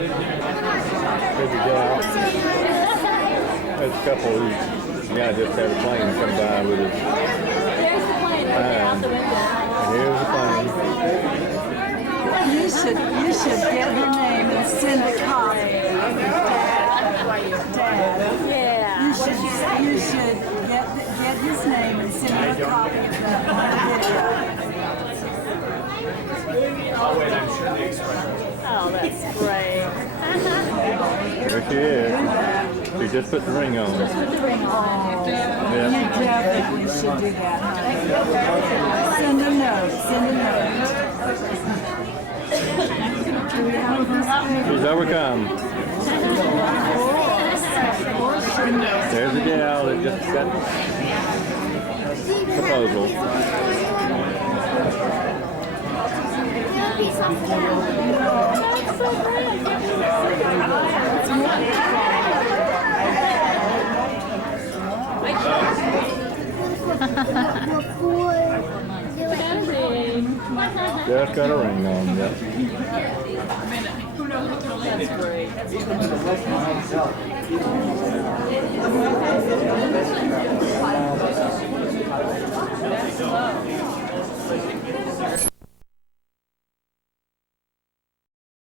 There's a gal. There's a couple who guy just had a plane come by with his. There's the plane right there out the window. And here's the plane. You should get her name and send a copy. Dad. Yeah. You should get his name and send him a copy of the video. Oh, wait, I'm sure the expression. Oh, that's great. There she is. She just put the ring on. You definitely should do that, honey. Send a note. She's overcome. There's the gal that just got the proposal. Just got a ring on, yep. That's great.